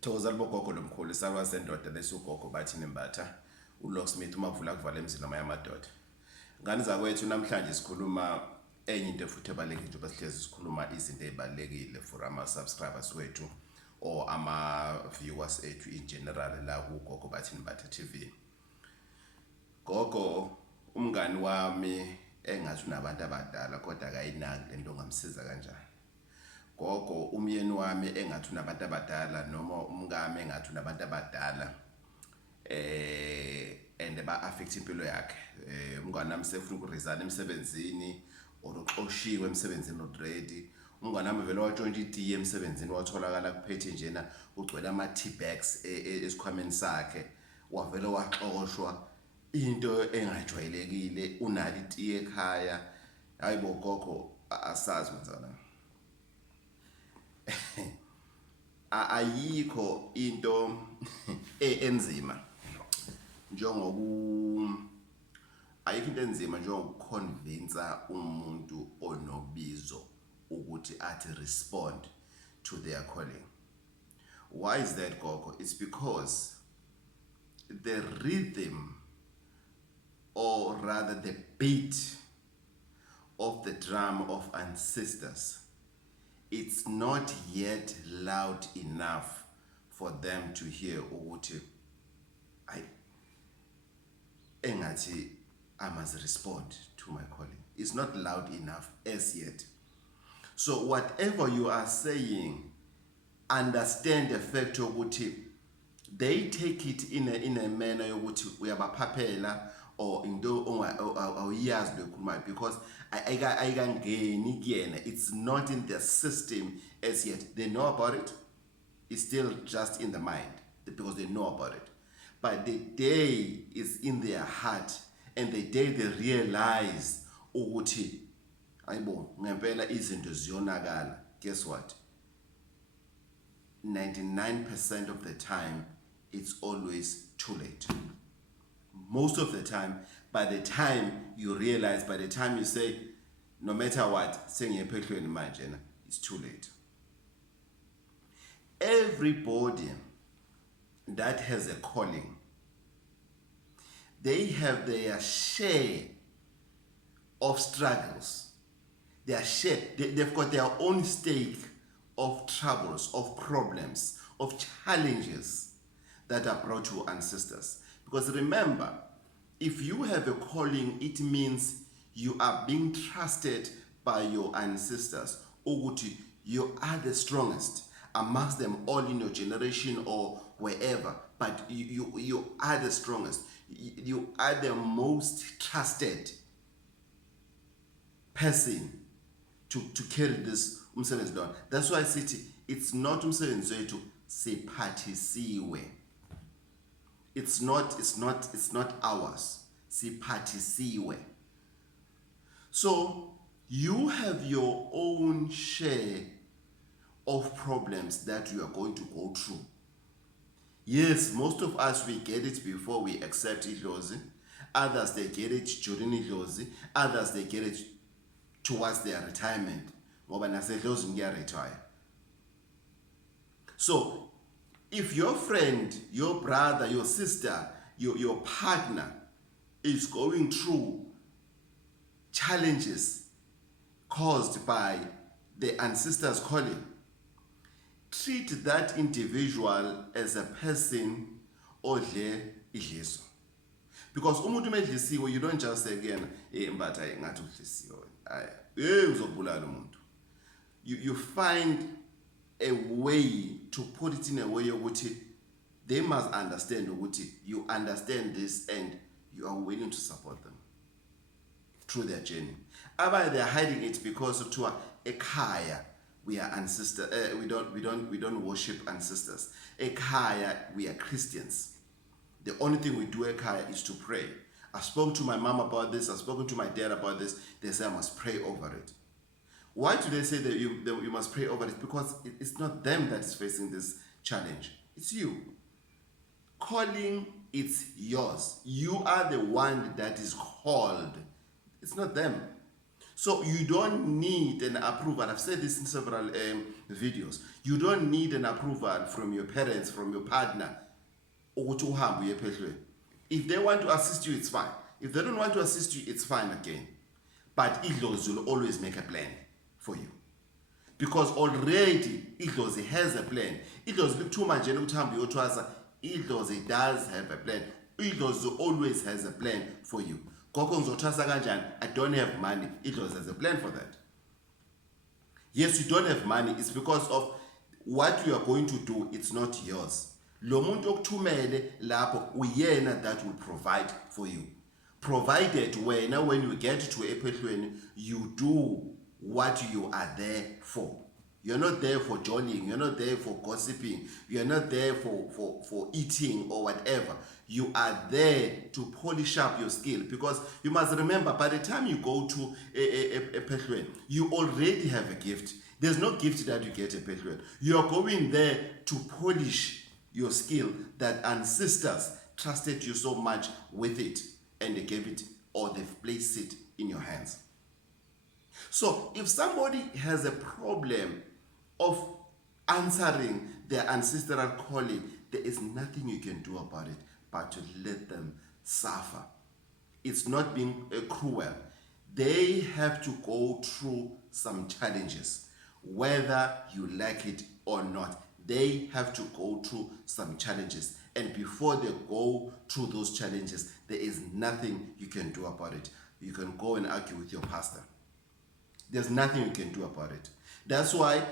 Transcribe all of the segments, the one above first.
Thokoza libogogo lomkhulu isaba sendoda lesugogo Bathini Mbatha uLocksmith umavula kuvala emzini noma yamadoda. Ngani zakwethu namhlanje sikhuluma enye into futhi ebalekile njengoba sihlezi sikhuluma izinto ezibalekile for ama subscribers wethu or ama viewers ethu in general la ku Gogo Bathini Mbatha TV. Gogo umngani wami engathi unabantu abadala kodwa akayinaki lento ngamsiza kanjani. Gogo umyeni wami engathi unabantu abadala noma umngame engathi unabantu abadala and ba affect impilo yakhe. Umngane nami sefuna ukuresign emsebenzini or uxoshiwe emsebenzini already. Umngane nami vele wajoin iDM emsebenzini watholakala kuphethe njena ugcwele ama tea bags esikhwameni sakhe wavele waxoshwa into engajwayelekile unali itiye ekhaya. Hayibo gogo asazi wenzana. Ayikho into enzima njengoku ayikho into enzima njengokuconvince umuntu onobizo ukuthi athi respond to their calling. Why is that, Gogo? It's because the rhythm, or rather the beat of the drum of ancestors, it's not yet loud enough for them to hear ukuthi engathi I must respond to my calling. It's not loud enough as yet. So whatever you are saying, understand the fact ukuthi they take it in a manner yokuthi uyabaphaphela or into awuyazi lokukhuluma because ayikangeni kuyena. It's not in their system as yet. They know about it. It's still just in the mind because they know about it. But the day is in their heart and the day they realize ukuthi ayibo ngempela izinto ziyonakala. Guess what? 99% of the time it's always too late. Most of the time, by the time you realize, by the time you say, no matter what, it's too late. Everybody that has a calling, they have their share of struggles. They've got their own stake of troubles, of problems, of challenges that are brought to ancestors. Because remember, if you have a calling, it means you are being trusted by your ancestors. Ukuthi you are the strongest amongst them all in your generation or wherever, but you are the strongest. You are the most trusted person to carry this umsebenzi down. That's why I say it's not umsebenzi wethu siphathisiwe. It's not ours. Siphathisiwe. So you have your own share of problems that you are going to go through. Yes, most of us, we get it before we accept idlozi. Others, they get it during idlozi. Others, they get it towards their retirement. Ngoba nasedlozi ngiyaretire. So if your friend, your brother, your sister, your partner is going through challenges caused by the ancestors' calling, treat that individual as a person odle idliso. Because umuntu medlisiwe, you don't just say again, mbatha ngathi udlisiwe. Uzobulala umuntu. You find a way to put it in a way ukuthi they must understand ukuthi you understand this and you are willing to support them through their journey. Abanye they are hiding it because to ekhaya we are ancestor. We don't worship ancestors. Ekhaya we are Christians. The only thing we do ekhaya is to pray. I spoke to my mom about this. I've spoken to my dad about this. They say I must pray over it. Why do they say that you must pray over it? Because it's not them that is facing this challenge. It's you. Calling, it's yours. You are the one that is called. It's not them. So you don't need an approval. I've said this in several videos. You don't need an approval from your parents, from your partner. If they want to assist you, it's fine. If they don't want to assist you, it's fine again. But Idlos will always make a plan for you. Because already Idlos has a plan. Idlos look too much Idlos does have a plan. Idlos always has a plan for you. I don't have money. Idlos has a plan for that. Yes, you don't have money. It's because of what you are going to do. It's not yours. Lo muntu okuthumele lapho uyena that will provide for you. Provided when you get to ephehlweni, you do what you are there for. You're not there for jollying, you're not there for gossiping, you're not there for eating or whatever. You are there to polish up your skill, because you must remember, by the time you go to a phehlweni, you already have a gift. There's no gift that you get a phehlweni. You're going there to polish your skill that ancestors trusted you so much with it, and they gave it, or they've placed it in your hands. So if somebody has a problem of answering their ancestral calling, there is nothing you can do about it but to let them suffer. It's not being cruel. They have to go through some challenges, whether you like it or not. They have to go through some challenges, and before they go through those challenges, there is nothing you can do about it. You can go and argue with your pastor. There's nothing you can do about it. That's why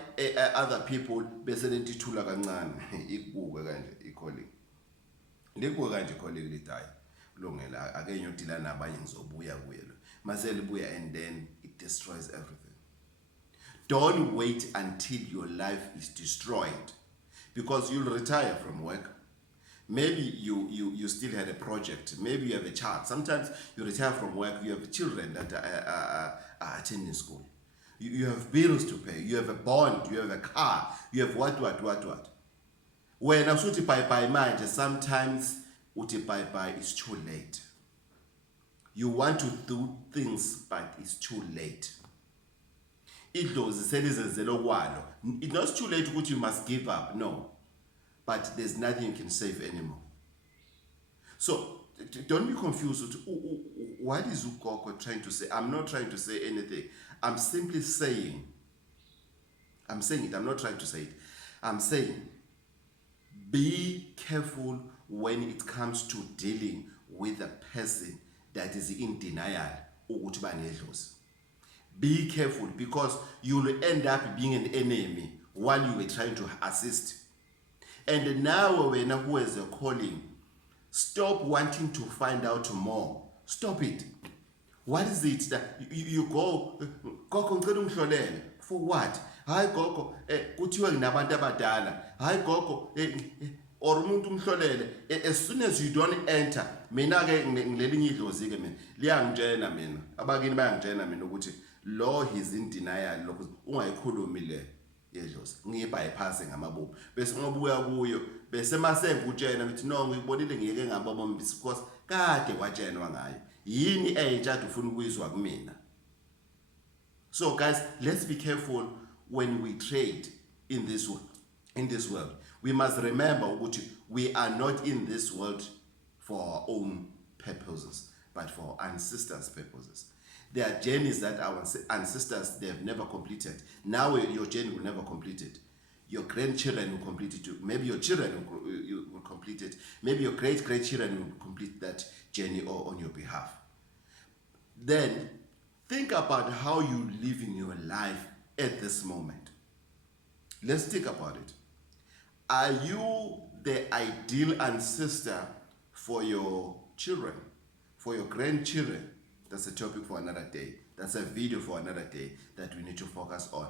other people beselentithula kancane ikubuke kanje icolleague. Likubuke kanje icolleague litayi. Kulungela ake nyodila nabanye ngizobuya kuye lo. Mase libuya, and then it destroys everything. Don't wait until your life is destroyed, because you'll retire from work. Maybe you still had a project. Maybe you have a child. Sometimes you retire from work, you have children that are attending school. You have bills to pay. You have a bond. You have a car. You have what. When I say bye mind, sometimes uti bye is too late. You want to do things, but it's too late. It's not too late ukuthi you must give up. No. But there's nothing you can save anymore. So don't be confused. What is Gogo trying to say? I'm not trying to say anything. I'm simply saying. I'm saying it. I'm not trying to say it. I'm saying be careful when it comes to dealing with a person that is in denial. Be careful, because you will end up being an enemy while you were trying to assist. And now when who has a calling, stop wanting to find out more. Stop it. What is it that you go, Gogo ngicela ungihlolele for what? Hayi Gogo, kuthiwa nginabantu abadala. Hayi Gogo, or umuntu umhlolele. As soon as you don't enter, mina ke ngilelinye idlozi ke mina. Liyangitshena mina. Abakini bayangitshena mina ukuthi law is in denial lokho ungayikhulumi le. Yedlozi ngiyibypass ngamabubu bese ngobuya kuyo bese masengutshena ukuthi no ngikubonile ngiyeke ngababo because kade watshenwa ngayo yini entsha ufuna ukuyizwa kumina. So guys, let's be careful when we trade in this world. We must remember ukuthi we are not in this world for our own purposes, but for our ancestors' purposes. There are journeys that our ancestors, they have never completed. Now your journey will never complete it. Your grandchildren will complete it too. Maybe your children will complete it. Maybe your great-grandchildren will complete that journey on your behalf. Then think about how you live in your life at this moment. Let's think about it. Are you the ideal ancestor for your children, for your grandchildren? That's a topic for another day. That's a video for another day that we need to focus on.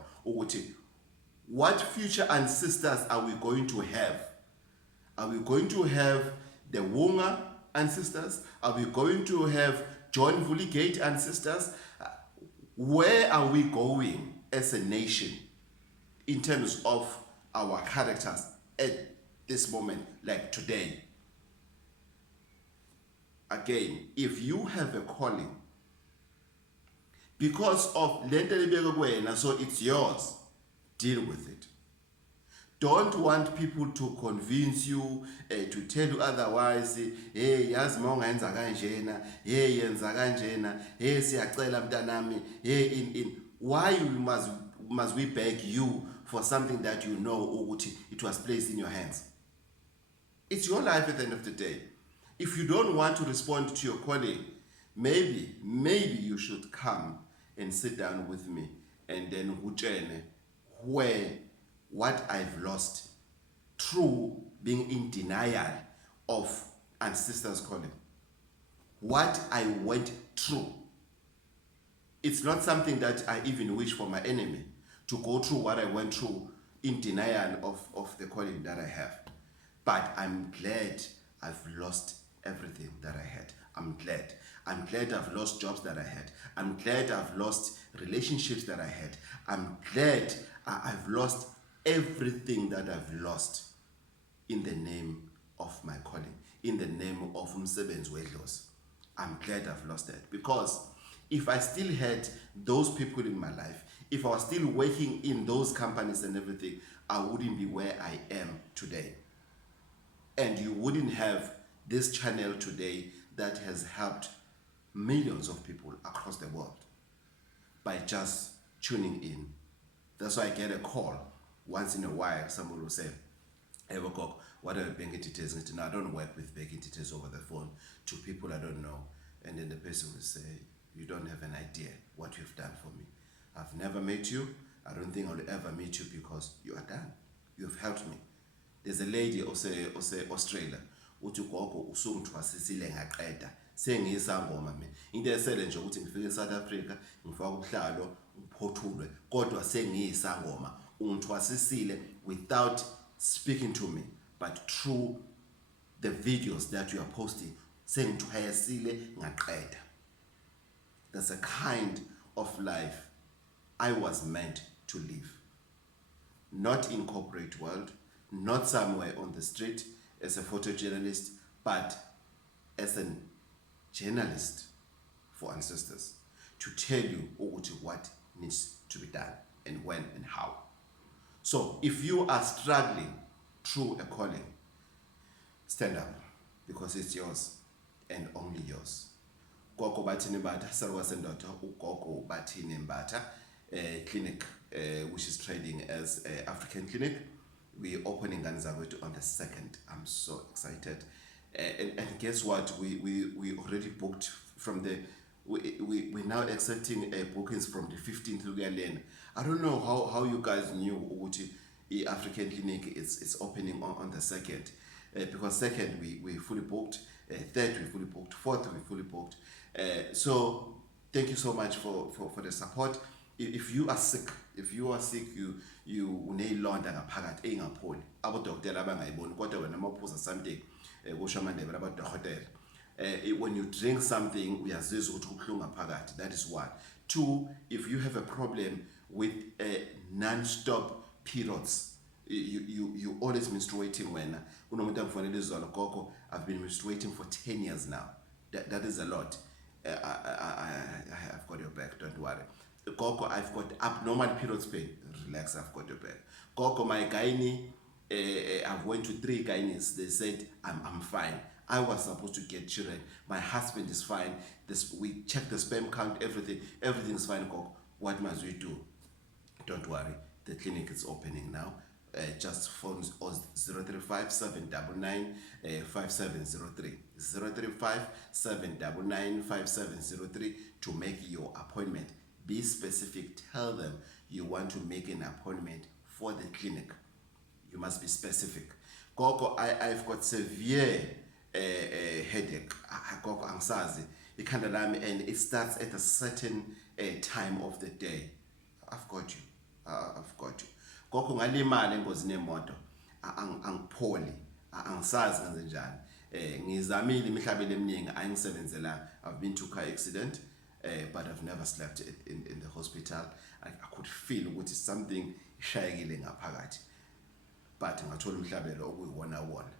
What future ancestors are we going to have? Are we going to have the Wunga ancestors? Are we going to have John Vulligate ancestors? Where are we going as a nation in terms of our characters at this moment, like today? Again, if you have a calling, because of lento libeke kuwena, so it's yours, deal with it. Don't want people to convince you, to tell you otherwise. Hey, yazi ma ungayenza kanjena, hey yenza kanjena, hey siyacela mntanami, hey in. Why must we beg you for something that you know ukuthi it was placed in your hands? It's your life at the end of the day. If you don't want to respond to your colleague, maybe you should come and sit down with me and then utshene what I've lost through being in denial of ancestors' calling. What I went through. It's not something that I even wish for my enemy to go through what I went through in denial of the calling that I have. But I'm glad I've lost everything that I had. I'm glad. I'm glad I've lost jobs that I had. I'm glad I've lost relationships that I had. I'm glad I've lost everything that I've lost in the name of my calling, in the name of umsebenzi wedlozi. I'm glad I've lost that, because if I still had those people in my life, if I was still working in those companies and everything, I wouldn't be where I am today. And you wouldn't have this channel today that has helped millions of people across the world by just tuning in. That's why I get a call once in a while. Someone will say, hey, Gogo, what are banking details? No, I don't work with banking details over the phone to people I don't know. And then the person will say, you don't have an idea what you've done for me. I've never met you. I don't think I'll ever meet you because you are done. You've helped me. There's a lady Australia. Uthi Gogo usungithwasisile ngaqeda. Sengiyisangoma mina. Into esele nje ukuthi ngifike eSouth Africa, ngifaka ubuhlalo, ngiphothulwe, kodwa sengiyisangoma. Ungithwasisile without speaking to me, but through the videos that you are posting. Sengithwasile ngaqeda. That's a kind of life I was meant to live. Not in corporate world, not somewhere on the street as a photojournalist, but as a journalist for ancestors, to tell you what needs to be done and when and how. So if you are struggling through a calling, stand up, because it's yours and only yours. Gogo Bathini Mbatha, Sarwa Sendoto, Gogo Bathini Mbatha clinic, which is trading as an African clinic. We're opening Ganzagwetu on the 2nd. I'm so excited. And guess what? We already booked from the, we're now accepting bookings from the 15th to the I don't know how you guys knew the African clinic is opening on the 2nd. Because 2nd we fully booked, 3rd we fully booked, 4th we fully booked. So thank you so much for the support. If you are sick, you uneyilonda ngaphakathi engapholi, abodokotela abangayiboni kodwa wena mawuphuza something kusho amandebele abodokotela, when you drink something uyazizwa ukuthi kubuhlungu ngaphakathi. That is one. 2, if you have a problem with non-stop periods, you always menstruating wena, unomuntu angifonela izolo, Gogo, I've been menstruating for 10 years now. That is a lot. I've got your back, don't worry. Gogo, I've got abnormal periods pain. Relax, I've got your back. Gogo, my gynae, I've went to 3 gynaes. They said I'm fine. I was supposed to get children. My husband is fine. We checked the sperm count, everything's fine, Gogo. What must we do? Don't worry, the clinic is opening now. Just phone 035 799 5703. 035 799 5703 to make your appointment. Be specific. Tell them you want to make an appointment for the clinic. You must be specific. Gogo, I've got severe headache. Gogo, angisazi ikhanda lami, and it starts at a certain time of the day. I've got you. I've got you. Gogo, ngalimala engozini yemoto. Angipholi. Angisazi ngenze njani. Ngizamile imihlabelo eminingi ayingisebenzelanga. I've been to car accident. But I've never slept in the hospital. I could feel ukuthi something ishayekile ngaphakathi. But ngathola umhlabelo okuyiwona wona.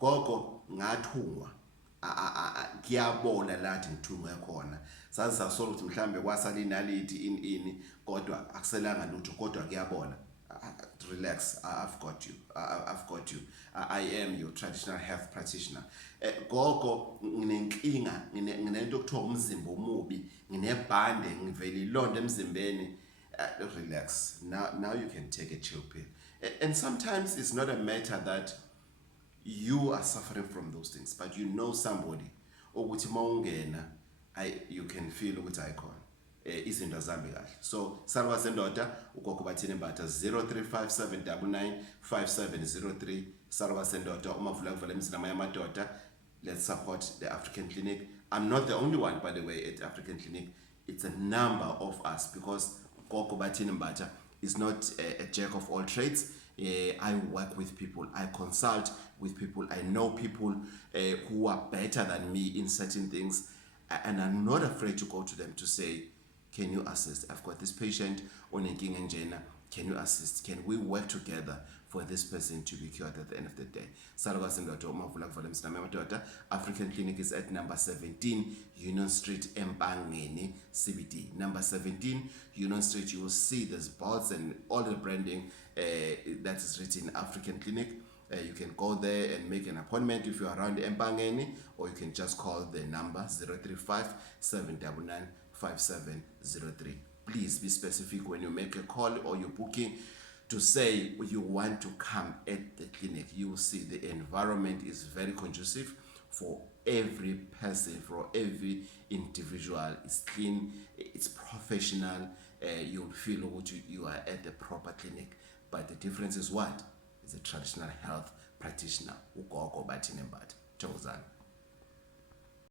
Gogo, ngathungwa. Ngiyabona lathi ngithungwe khona. Sazi sasola ukuthi mhlambe kwasala inaliti ini kodwa akuselanga lutho, kodwa ngiyabona. relax. I've got you. I've got you. I am your traditional health practitioner. Gogo nginenkinga nginento okuthiwa umzimba omubi nginebhande ngivele ilonda emzimbeni. Relax. Now you can take a chill pill. And sometimes it's not a matter that you are suffering from those things, but you know somebody ukuthi mawungena you can feel ukuthi ayikhona izinto zambi kahle. So salwa sendoda ugogo bathini mbatha 0357995703 salwa sendoda uma vula kuvala emzini yamadoda. Let's support the African Clinic. I'm not the only one, by the way, at African Clinic. It's a number of us, because Gogo Bathini Mbatha is not a jack of all trades. I work with people, I consult with people, I know people who are better than me in certain things, and I'm not afraid to go to them to say, can you assist? I've got this patient on a king and Jena. Can you assist? Can we work together for this person to be cured at the end of the day? African Clinic is at number 17 Union Street, Empangeni, CBD. Number 17 Union Street. You will see there's boards and all the branding that is written African Clinic. You can go there and make an appointment if you're around Empangeni, or you can just call the number 035 799 5703. Please be specific when you make a call or you're booking to say you want to come at the clinic. You will see the environment is very conducive for every person, for every individual. It's clean, it's professional. You'll feel what you are at the proper clinic. But the difference is what? It's a traditional health practitioner. Gogo Bathini Mbatha. Chokuzani.